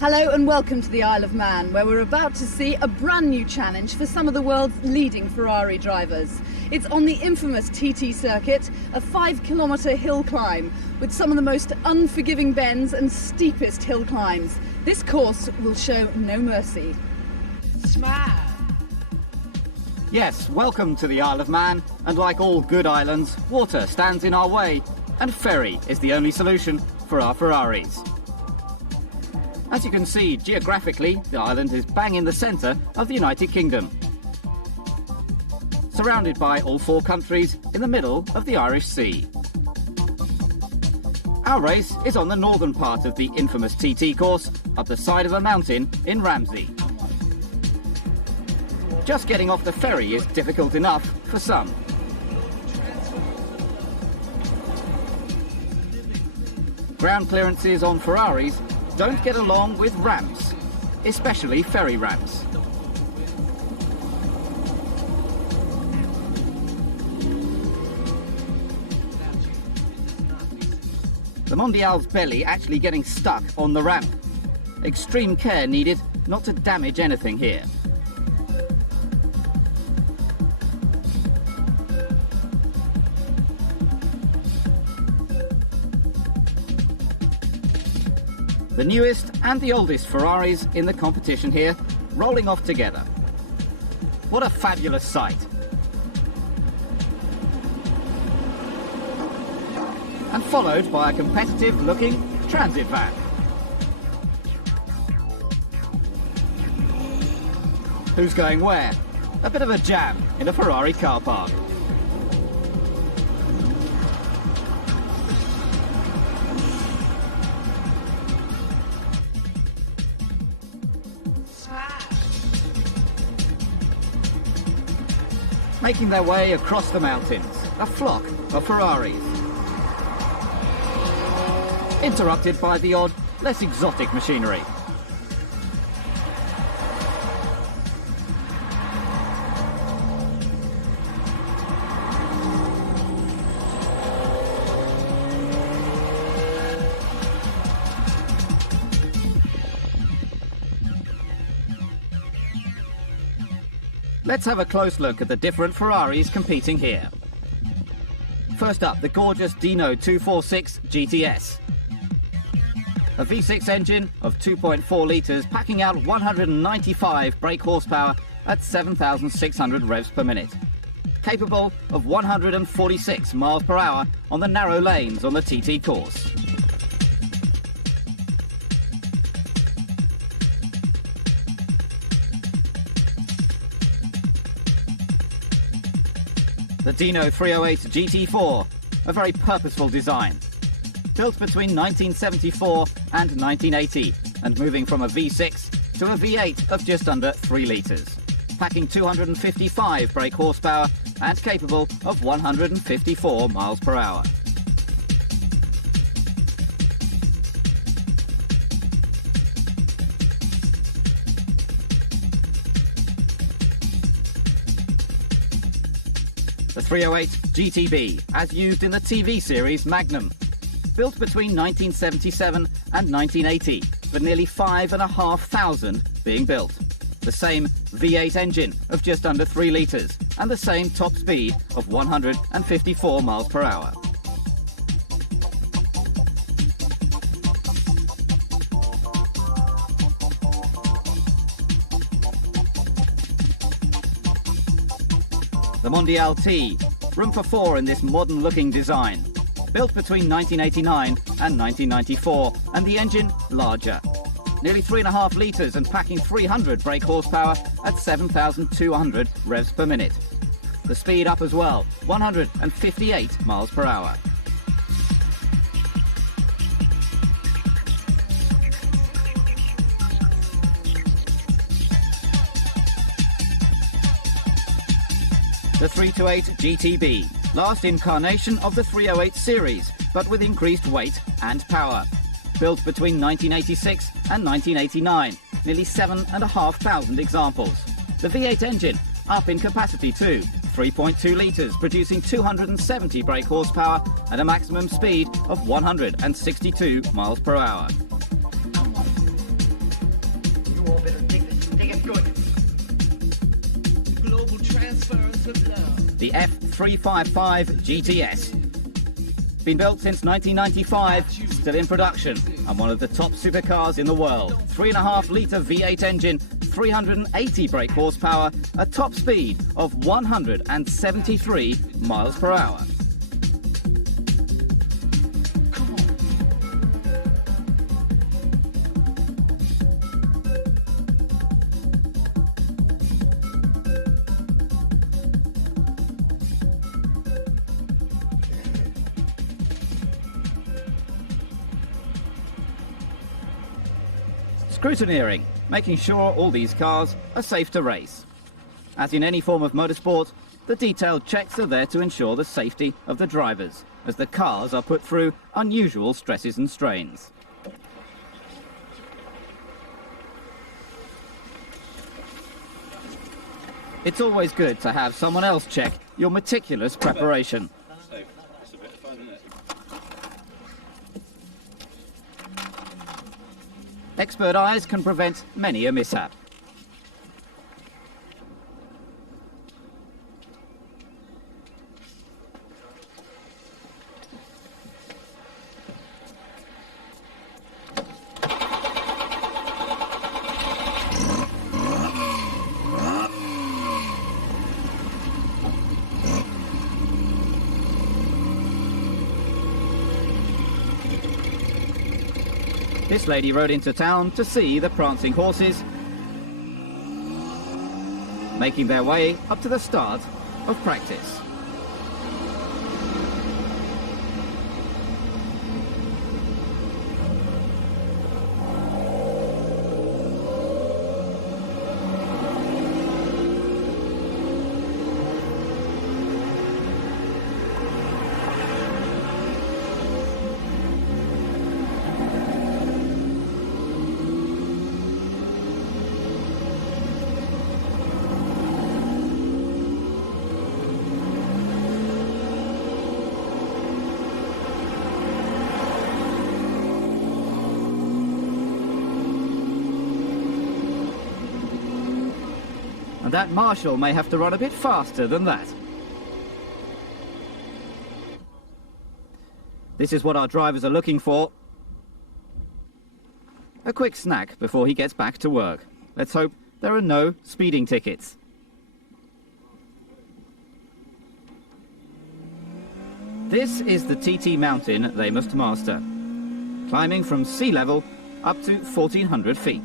Hello and welcome to the Isle of Man, where we're about to see a brand new challenge for some of the world's leading Ferrari drivers. It's on the infamous TT circuit, a 5-kilometre hill climb with some of the most unforgiving bends and steepest hill climbs. This course will show no mercy. Smile. Yes, welcome to the Isle of Man, and like all good islands, water stands in our way, and ferry is the only solution for our Ferraris. As you can see, geographically, the island is bang in the centre of the United Kingdom, surrounded by all 4 countries in the middle of the Irish Sea. Our race is on the northern part of the infamous TT course, up the side of a mountain in Ramsey. Just getting off the ferry is difficult enough for some. Ground clearances on Ferraris don't get along with ramps, especially ferry ramps. The Mondial's belly actually getting stuck on the ramp. Extreme care needed not to damage anything here. The newest and the oldest Ferraris in the competition here, rolling off together. What a fabulous sight. And followed by a competitive-looking transit van. Who's going where? A bit of a jam in a Ferrari car park. Making their way across the mountains, a flock of Ferraris. Interrupted by the odd, less exotic machinery. Let's have a close look at the different Ferraris competing here. First up, the gorgeous Dino 246 GTS. A V6 engine of 2.4 litres packing out 195 brake horsepower at 7,600 revs per minute. Capable of 146 miles per hour on the narrow lanes on the TT course. The Dino 308 GT4, a very purposeful design. Built between 1974 and 1980, and moving from a V6 to a V8 of just under 3 litres. Packing 255 brake horsepower and capable of 154 miles per hour. The 308 GTB, as used in the TV series Magnum. Built between 1977 and 1980, with nearly 5,500 being built. The same V8 engine of just under 3 litres, and the same top speed of 154 miles per hour. The Mondial T, room for 4 in this modern-looking design. Built between 1989 and 1994, and the engine larger. Nearly 3.5 litres and packing 300 brake horsepower at 7,200 revs per minute. The speed up as well, 158 miles per hour. The 328 GTB, last incarnation of the 308 series, but with increased weight and power. Built between 1986 and 1989, nearly 7,500 examples. The V8 engine, up in capacity too, 3.2 litres, producing 270 brake horsepower and a maximum speed of 162 miles per hour. the F355 GTS. Been built since 1995, still in production, and one of the top supercars in the world. 3.5-litre V8 engine, 380 brake horsepower, a top speed of 173 miles per hour. Scrutineering, making sure all these cars are safe to race. As in any form of motorsport, the detailed checks are there to ensure the safety of the drivers, as the cars are put through unusual stresses and strains. It's always good to have someone else check your meticulous preparation. Expert eyes can prevent many a mishap. This lady rode into town to see the prancing horses, making their way up to the start of practice. And that marshal may have to run a bit faster than that. This is what our drivers are looking for. A quick snack before he gets back to work. Let's hope there are no speeding tickets. This is the TT mountain they must master, climbing from sea level up to 1,400 feet.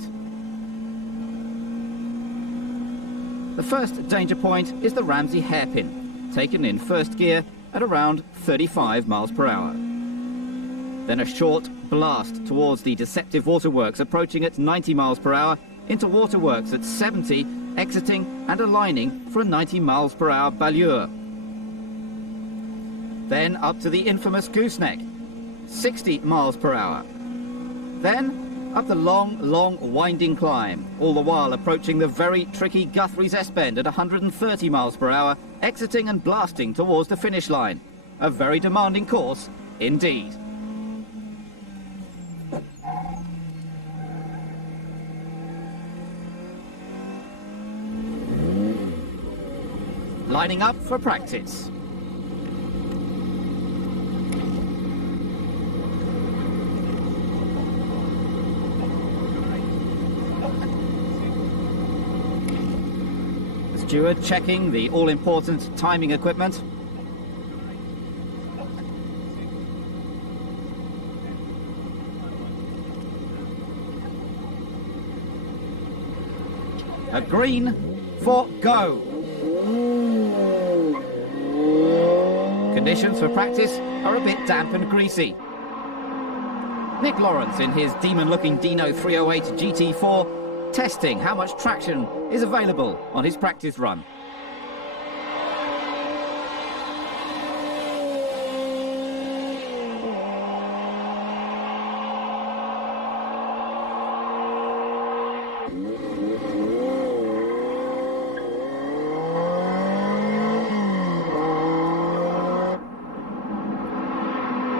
The first danger point is the Ramsey hairpin, taken in first gear at around 35 miles per hour. Then a short blast towards the deceptive waterworks, approaching at 90 miles per hour, into waterworks at 70, exiting and aligning for a 90 miles per hour ballure. Then up to the infamous gooseneck, 60 miles per hour. Then up the long winding climb, all the while approaching the very tricky Guthrie's S-bend at 130 miles per hour, exiting and blasting towards the finish line. A very demanding course indeed. Lining up for practice. Steward checking the all-important timing equipment. A green for go. Conditions for practice are a bit damp and greasy. Nick Lawrence in his demon-looking Dino 308 GT4 testing how much traction is available on his practice run.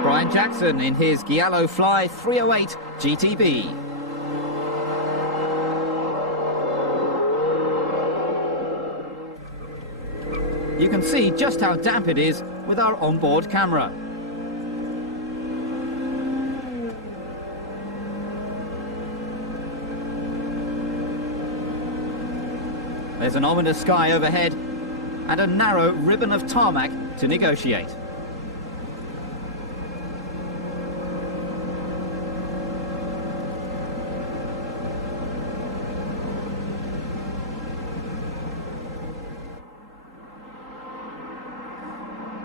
Brian Jackson in his Giallo Fly 308 GTB. You can see just how damp it is with our onboard camera. There's an ominous sky overhead and a narrow ribbon of tarmac to negotiate.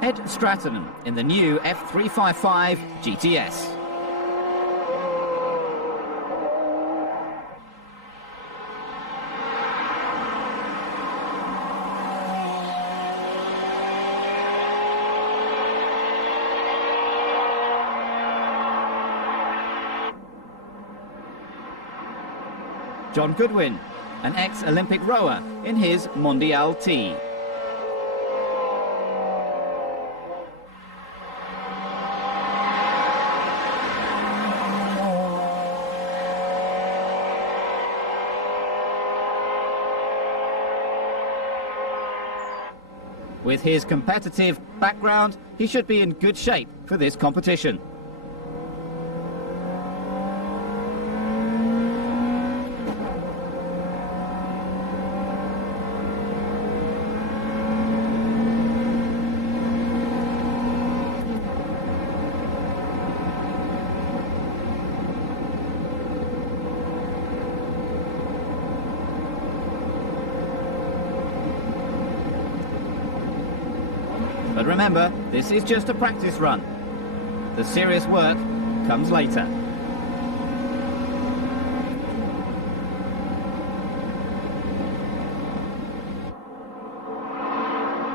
Ed Stratton in the new F355 GTS. John Goodwin, an ex-Olympic rower, in his Mondial T. With his competitive background, he should be in good shape for this competition. But remember, this is just a practice run. The serious work comes later.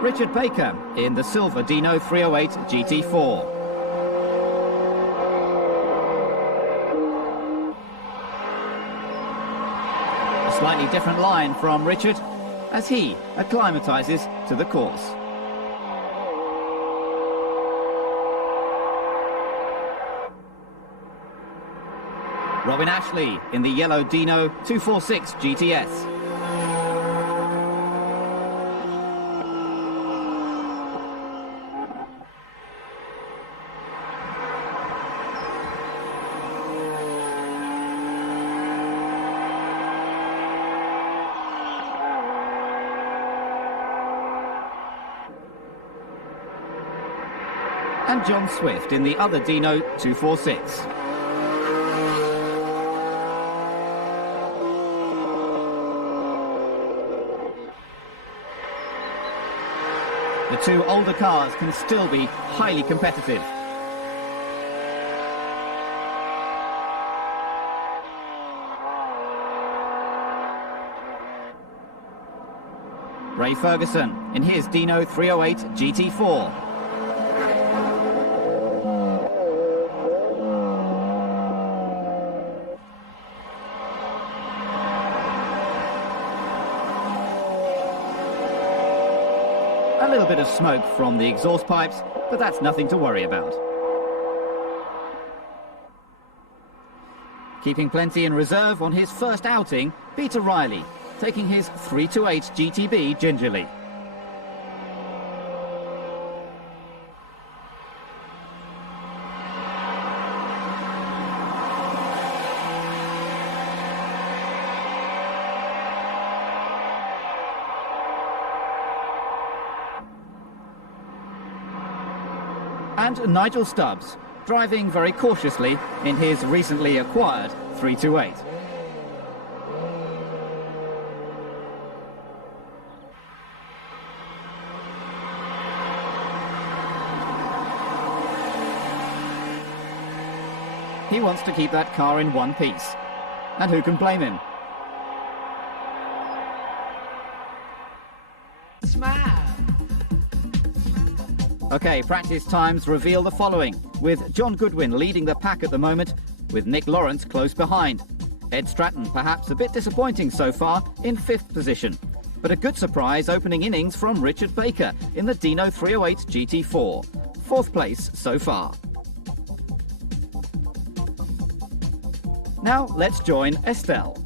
Richard Baker in the silver Dino 308 GT4. A slightly different line from Richard as he acclimatises to the course. Robin Ashley in the yellow Dino 246 GTS. And John Swift in the other Dino 246. The two older cars can still be highly competitive. Ray Ferguson in his Dino 308 GT4. A little bit of smoke from the exhaust pipes, but that's nothing to worry about. Keeping plenty in reserve on his first outing, Peter Riley, taking his 328 GTB gingerly. And Nigel Stubbs, driving very cautiously in his recently acquired 328. He wants to keep that car in one piece, and who can blame him? Smile. Okay, practice times reveal the following, with John Goodwin leading the pack at the moment, with Nick Lawrence close behind. Ed Stratton perhaps a bit disappointing so far in 5th position, but a good surprise opening innings from Richard Baker in the Dino 308 GT4, 4th place so far. Now let's join Estelle.